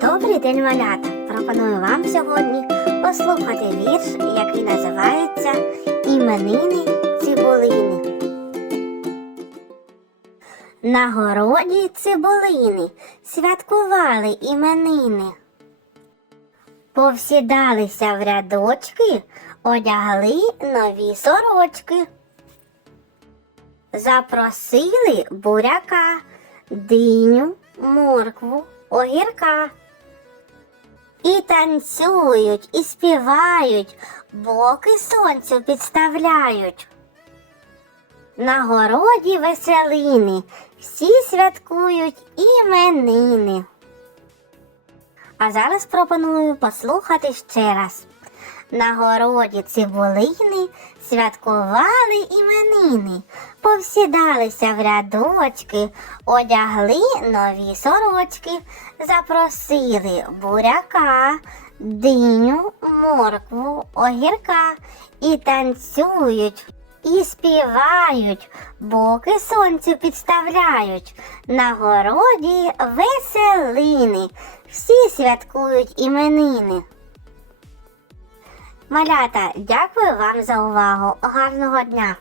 Добрий день, малята! Пропоную вам сьогодні послухати вірш, який називається Іменини цибулини. На городі цибулини святкували іменини. Повсідалися в рядочки, одягли нові сорочки. Запросили буряка, диню, моркву, огірка. І танцюють, і співають, боки сонцю підставляють. На городі веселини, всі святкують іменини. А зараз пропоную послухати ще раз. На городі цибулини святкували іменини, повсідалися в рядочки, одягли нові сорочки, запросили буряка, диню, моркву, огірка і танцюють. І співають, боки сонцю підставляють. На городі веселини, всі святкують іменини. Малята, дякую вам за увагу. Гарного дня!